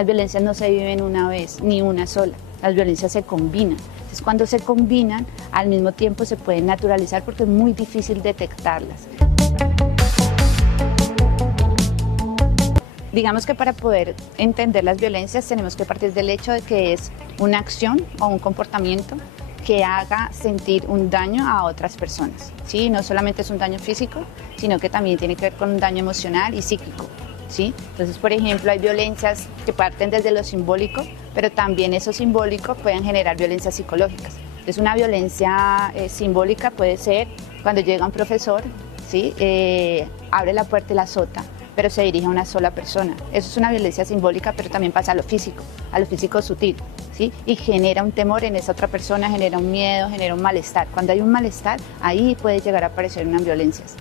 Las violencias no se viven una vez, ni una sola. Las violencias se combinan. Entonces, cuando se combinan, al mismo tiempo se pueden naturalizar porque es muy difícil detectarlas. Digamos que para poder entender las violencias tenemos que partir del hecho de que es una acción o un comportamiento que haga sentir un daño a otras personas, ¿sí? No solamente es un daño físico, sino que también tiene que ver con un daño emocional y psíquico, ¿sí? Entonces, por ejemplo, hay violencias que parten desde lo simbólico, pero también eso simbólico pueden generar violencias psicológicas. Entonces, una violencia simbólica puede ser cuando llega un profesor, ¿sí? Abre la puerta y la azota, pero se dirige a una sola persona. Eso es una violencia simbólica, pero también pasa a lo físico sutil, ¿sí? Y genera un temor en esa otra persona, genera un miedo, genera un malestar. Cuando hay un malestar, ahí puede llegar a aparecer unas violencias.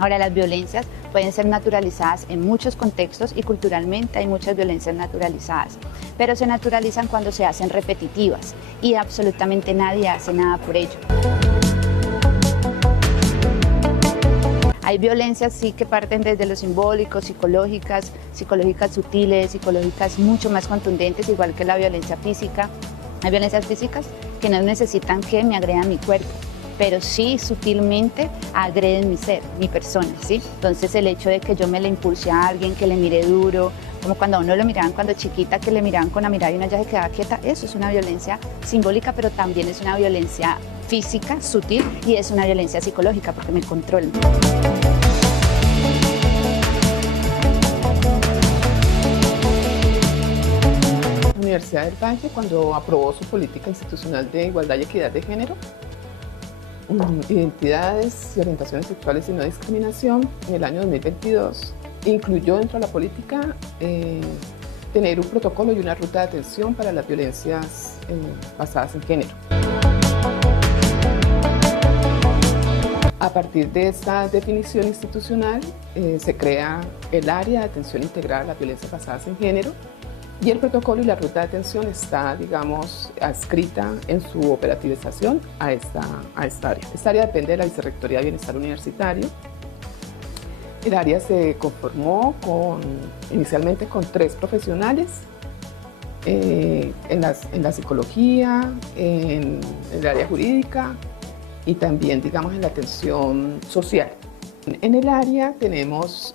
Ahora, las violencias pueden ser naturalizadas en muchos contextos y culturalmente hay muchas violencias naturalizadas, pero se naturalizan cuando se hacen repetitivas y absolutamente nadie hace nada por ello. Hay violencias sí que parten desde lo simbólico, psicológicas sutiles, psicológicas mucho más contundentes, igual que la violencia física. Hay violencias físicas que no necesitan que me agredan mi cuerpo, pero sí sutilmente agreden mi ser, mi persona, ¿sí? Entonces el hecho de que yo me le impulse a alguien, que le mire duro, como cuando a uno lo miraban cuando chiquita, que le miraban con la mirada y una ya se quedaba quieta, eso es una violencia simbólica, pero también es una violencia física, sutil, y es una violencia psicológica porque me controlan. La Universidad del Valle, cuando aprobó su política institucional de igualdad y equidad de género, identidades y orientaciones sexuales y no discriminación, en el año 2022, incluyó dentro de la política tener un protocolo y una ruta de atención para las violencias basadas en género. A partir de esta definición institucional se crea el área de atención integral a las violencias basadas en género y el protocolo y la ruta de atención está, digamos, adscrita en su operativización a esta área. Esta área depende de la Vicerrectoría de Bienestar Universitario. El área se conformó inicialmente con 3 profesionales en la psicología, en el área jurídica y también, digamos, en la atención social. En el área tenemos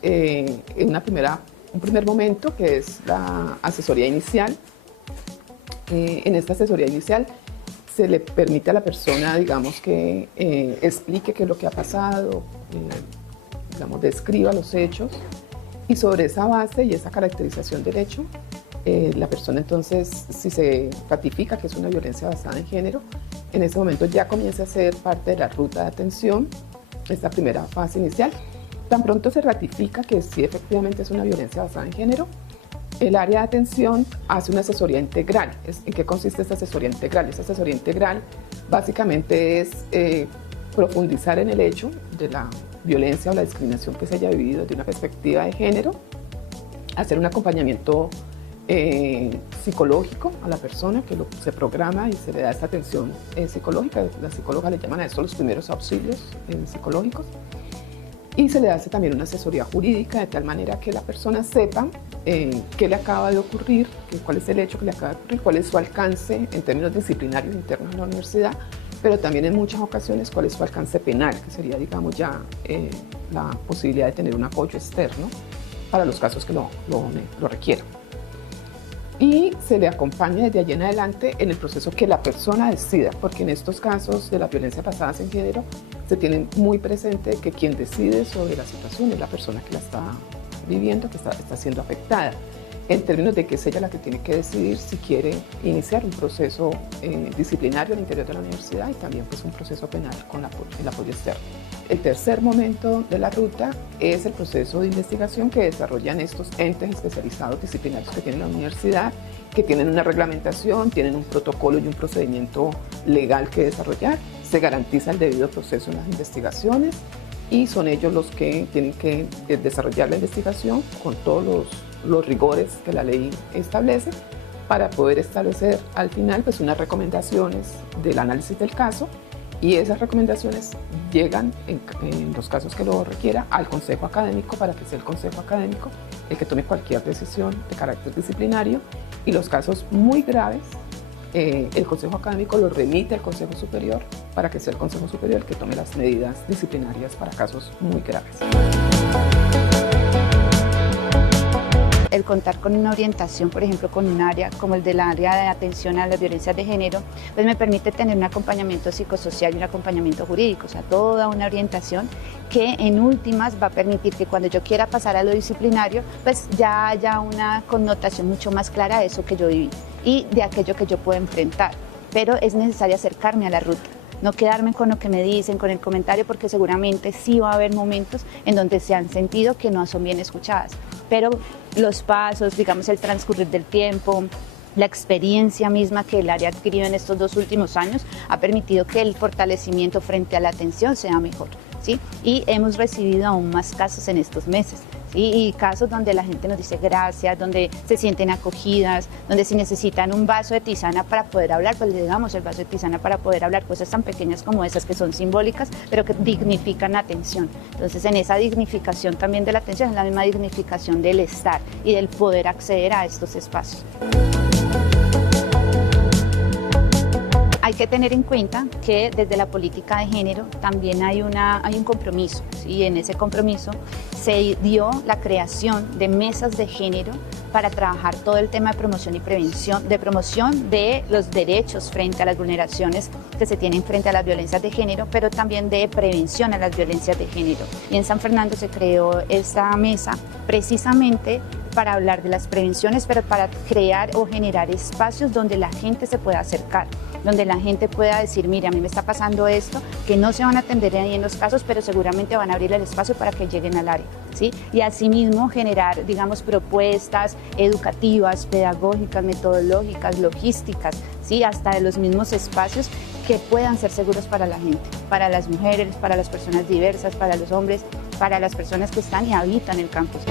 un primer momento que es la asesoría inicial. En esta asesoría inicial se le permite a la persona, digamos, que explique qué es lo que ha pasado, digamos, describa los hechos y sobre esa base y esa caracterización del hecho, la persona entonces, si se ratifica que es una violencia basada en género, en ese momento ya comienza a ser parte de la ruta de atención, esta primera fase inicial. Tan pronto se ratifica que sí efectivamente es una violencia basada en género, el área de atención hace una asesoría integral. ¿En qué consiste esta asesoría integral? Esta asesoría integral básicamente es profundizar en el hecho de la violencia o la discriminación que se haya vivido desde una perspectiva de género, hacer un acompañamiento psicológico a la persona, que se programa y se le da esta atención psicológica. Las psicólogas le llaman a esto los primeros auxilios psicológicos. Y se le hace también una asesoría jurídica de tal manera que la persona sepa qué le acaba de ocurrir, cuál es el hecho que le acaba de ocurrir, cuál es su alcance en términos disciplinarios internos de la universidad, pero también en muchas ocasiones cuál es su alcance penal, que sería, digamos, ya la posibilidad de tener un apoyo externo para los casos que lo requieran. Y se le acompaña desde allí en adelante en el proceso que la persona decida, porque en estos casos de las violencias basadas en género se tiene muy presente que quien decide sobre la situación es la persona que la está viviendo, que está siendo afectada, en términos de que es ella la que tiene que decidir si quiere iniciar un proceso disciplinario al interior de la universidad y también pues un proceso penal con el apoyo externo. El tercer momento de la ruta es el proceso de investigación que desarrollan estos entes especializados disciplinarios que tiene la universidad, que tienen una reglamentación, tienen un protocolo y un procedimiento legal que desarrollar. Se garantiza el debido proceso en las investigaciones y son ellos los que tienen que desarrollar la investigación con todos los rigores que la ley establece para poder establecer al final pues unas recomendaciones del análisis del caso Y esas recomendaciones llegan, en los casos que lo requiera, al consejo académico para que sea el consejo académico el que tome cualquier decisión de carácter disciplinario, y los casos muy graves, el consejo académico lo remite al consejo superior para que sea el consejo superior el que tome las medidas disciplinarias para casos muy graves. El contar con una orientación, por ejemplo, con un área como el del área de atención a las violencias de género, pues me permite tener un acompañamiento psicosocial y un acompañamiento jurídico, o sea, toda una orientación que en últimas va a permitir que cuando yo quiera pasar a lo disciplinario, pues ya haya una connotación mucho más clara de eso que yo viví y de aquello que yo puedo enfrentar. Pero es necesario acercarme a la ruta. No quedarme con lo que me dicen, con el comentario, porque seguramente sí va a haber momentos en donde se han sentido que no son bien escuchadas. Pero los pasos, digamos el transcurrir del tiempo, la experiencia misma que el área ha adquirido en estos 2 últimos años ha permitido que el fortalecimiento frente a la atención sea mejor, ¿sí? Y hemos recibido aún más casos en estos meses. ¿Sí? Y casos donde la gente nos dice gracias, donde se sienten acogidas, donde si necesitan un vaso de tisana para poder hablar, pues le damos el vaso de tisana para poder hablar, cosas tan pequeñas como esas que son simbólicas, pero que dignifican la atención. Entonces, en esa dignificación también de la atención es la misma dignificación del estar y del poder acceder a estos espacios. Hay que tener en cuenta que desde la política de género también hay un compromiso, ¿sí? Y en ese compromiso se dio la creación de mesas de género para trabajar todo el tema de promoción y prevención, de promoción de los derechos frente a las vulneraciones que se tienen frente a las violencias de género, pero también de prevención a las violencias de género. Y en San Fernando se creó esta mesa precisamente para hablar de las prevenciones, pero para crear o generar espacios donde la gente se pueda acercar, donde la gente pueda decir, mire, a mí me está pasando esto, que no se van a atender ahí en los casos, pero seguramente van a abrir el espacio para que lleguen al área, ¿sí? Y asimismo generar, digamos, propuestas educativas, pedagógicas, metodológicas, logísticas, ¿sí? Hasta de los mismos espacios que puedan ser seguros para la gente, para las mujeres, para las personas diversas, para los hombres, para las personas que están y habitan el campus.